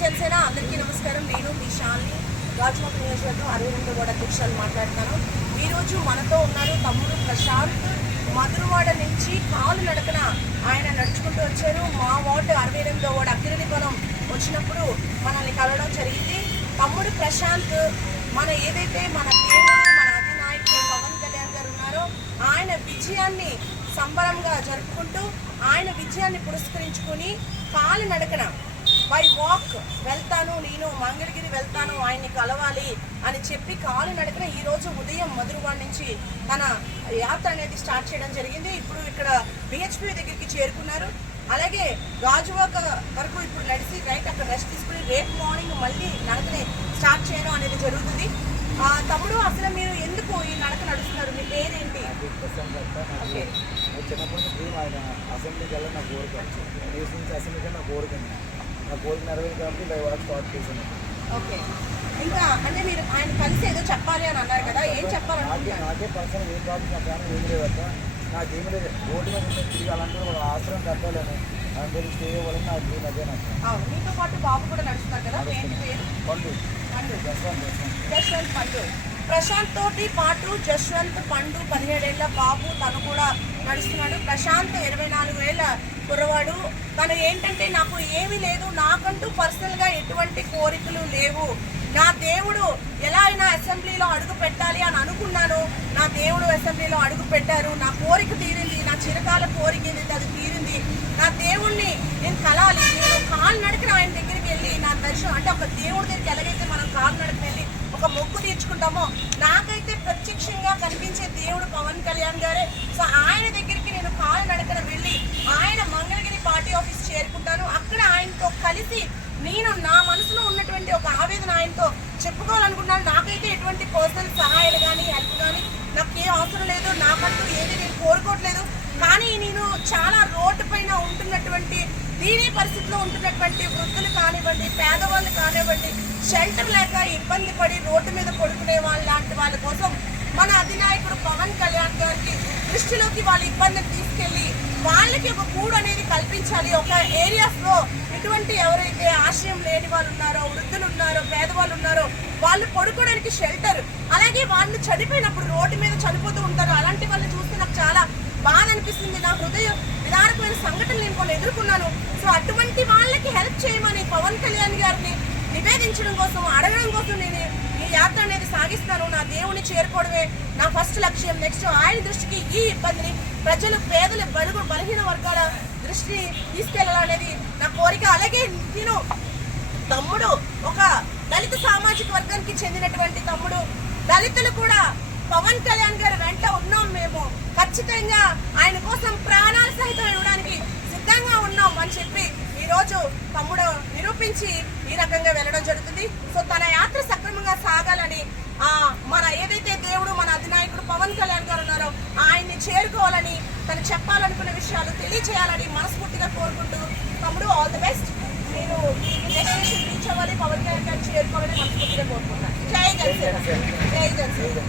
జనసేన అందరికీ నమస్కారం. నేను మీ షాల్ని రాజ్మౌక్ నియోజకవర్గం అరవై రెండు వార్డు అధ్యక్షులు మాట్లాడుతాను ఈరోజు మనతో ఉన్నారు తమ్ముడు ప్రశాంత్. మధురవాడ నుంచి కాలు నడకన ఆయన నడుచుకుంటూ వచ్చారు. మా వార్డు అరవై ఎనిమిదో వార్డు బలం వచ్చినప్పుడు మనల్ని కలవడం జరిగింది. తమ్ముడు ప్రశాంత్ మన ఏదైతే మన దేవుడు మన అధినాయకుడు పవన్ కళ్యాణ్ గారు ఉన్నారో ఆయన విజయాన్ని సంబరంగా జరుపుకుంటూ ఆయన విజయాన్ని పురస్కరించుకుని కాలు నడకన బై వాక్ వెళ్తాను నేను మంగళగిరి వెళ్తాను ఆయన్ని కలవాలి అని చెప్పి కాలు నడకన ఈ రోజు ఉదయం మధురవాడ నుంచి తన యాత్ర అనేది స్టార్ట్ చేయడం జరిగింది. ఇప్పుడు ఇక్కడ బిహెచ్పి దగ్గరికి చేరుకున్నారు. అలాగే గాజువాక వరకు ఇప్పుడు నడిచి రైట్ అక్కడ రెస్ట్ తీసుకుని రేపు మార్నింగ్ మళ్ళీ నడకని స్టార్ట్ చేయడం అనేది జరుగుతుంది. తమ్ముడు అసలు మీరు ఎందుకు ఈ నడక నడుస్తున్నారు? మీ పేరేంటి? ఓకే నేను చిన్నప్పటి నుంచి అసెంబ్లీకి వెళ్ళాలి నా కోరిక అసెంబ్లీకి నా కోరిక. నా కోరిక నెరవేరు కాబట్టి బై వాక్ స్టార్ట్ చేశాను. ఓకే. ఇంకా అంటే మీరు ఆయన కలిసి ఏదో చెప్పాలి అని అన్నారు కదా ఏం నాకే చెప్పాలనుకుంటున్నారు? నాకే పర్సనల్ ఏం ప్రాబ్లం నా ఫ్యామిలీ ఏం లేదు అక్క. నాకేం లేదు. రోడ్డు మీద ఉన్న తిరిగి అలాంటి ఒక ఆశ్రమం కట్టాలని గురించి స్టే అవ్వాలని నా డ్రీమ్ అదే నాకు. అవును. మీతో పాటు బాబు కూడా నడుస్తున్నారు కదా ఏంటి పేరు? పండు. పండు. జస్వాన్ జస్వాన్ జశ్వంత్ పండు. ప్రశాంత్ తోటి పాటు జశ్వంత్ పండు పదిహేడేళ్ళ బాబు తను కూడా నడుస్తున్నాడు. ప్రశాంత్ ఇరవై నాలుగు ఏళ్ళ కుర్రవాడు. తను ఏంటంటే నాకు ఏమీ లేదు. నాకంటూ పర్సనల్గా ఎటువంటి కోరికలు లేవు. నా దేవుడు ఎలా అయినా అసెంబ్లీలో అడుగు పెట్టాలి అని అనుకున్నాను. నా దేవుడు అసెంబ్లీలో అడుగు పెట్టారు. నా కోరిక తీరింది. నా చిరకాల కోరిక ఏదైతే అది తీరింది నా దేవుణ్ణి నేను కలాలి. నేను కాలు నడికిన ఆయన దగ్గరికి వెళ్ళి నా దర్శనం అంటే ఒక దేవుడి దగ్గరికి ఎలాగైతే మనం కాలు నడికి ఒక మొక్కు తీర్చుకుంటామో? నాకైతే ప్రత్యక్షంగా కనిపించే దేవుడు పవన్ కళ్యాణ్ గారే. సో ఆయన దగ్గరికి నేను కాలు నడకన వెళ్ళి ఆయన మంగళగిరి పార్టీ ఆఫీస్ చేరుకుంటాను. అక్కడ ఆయనతో కలిసి నేను నా మనసులో ఉన్నటువంటి ఒక ఆవేదన ఆయనతో చెప్పుకోవాలనుకున్నాను నాకైతే ఎటువంటి పర్సనల్ సహాయాలు కానీ హెల్ప్ కానీ నాకు ఏ అవసరం లేదు. నాకంటూ ఏది నేను కోరుకోవట్లేదు. కానీ నేను చాలా రోడ్డు పైన ఉంటున్నటువంటి దీని పరిస్థితిలో ఉంటున్నటువంటి వృద్ధులు కానివ్వండి పేదవాళ్ళు కానివ్వండి షెల్టర్ లేక ఇబ్బంది పడి రోడ్డు మీద పడుకునే వాళ్ళ లాంటి వాళ్ళ కోసం మన అధినాయకుడు పవన్ కళ్యాణ్ గారికి దృష్టిలోకి వాళ్ళ ఇబ్బందిని తీసుకెళ్ళి వాళ్ళకి ఒక కూడు అనేది కల్పించాలి. ఒక ఏరియాస్లో ఇటువంటి ఎవరైతే ఆశ్రయం లేని వాళ్ళు ఉన్నారో వృద్ధులు ఉన్నారో పేదవాళ్ళు ఉన్నారో వాళ్ళు పడుకోవడానికి షెల్టర్ అలాగే వాళ్ళు చనిపోయినప్పుడు రోడ్డు మీద చనిపోతూ ఉంటారు. అలాంటి వాళ్ళని చూస్తే నాకు చాలా బాధ అనిపిస్తుంది. నా హృదయం విధానమైన సంఘటనలు నేను కొన్ని ఎదుర్కొన్నాను. సో అటువంటి వాళ్ళకి హెల్ప్ చేయమని పవన్ కళ్యాణ్ గారిని నివేదించడం కోసం అడగడం కోసం నేను ఈ యాత్ర అనేది సాగిస్తాను. నా దేవుని చేరుకోవడమే నా ఫస్ట్ లక్ష్యం. నెక్స్ట్ ఆయన దృష్టికి ఈ ఇబ్బందిని ప్రజలు పేదలు బలుగు బలహీన వర్గాల దృష్టిని తీసుకెళ్ళాలనేది నా కోరిక. అలాగే నేను తమ్ముడు ఒక దళిత సామాజిక వర్గానికి చెందినటువంటి తమ్ముడు దళితులు కూడా పవన్ కళ్యాణ్ గారి వెంట ఉన్నాం మేము ఖచ్చితంగా ఆయన కోసం ప్రాణాలు సహితం ఇవ్వడానికి సిద్ధంగా ఉన్నాం అని చెప్పి ఈరోజు తమ్ముడు నిరూపించి ఈ రకంగా వెళ్ళడం జరుగుతుంది. సో తన యాత్ర సక్రమంగా సాగాలని ఆ మన ఏదైతే దేవుడు మన అధినాయకుడు పవన్ కళ్యాణ్ గారు ఉన్నారో ఆయన్ని చేరుకోవాలని తను చెప్పాలనుకున్న విషయాలు తెలియచేయాలని మనస్ఫూర్తిగా కోరుకుంటూ తమ్ముడు ఆల్ ది బెస్ట్ మీరు డెస్టినేషన్ రీచ్ అవ్వాలి పవన్ కళ్యాణ్ గారు చేరుకోవాలని మనస్ఫూర్తిగా కోరుకుంటున్నాను. జై జనసేన. జై జనసేన.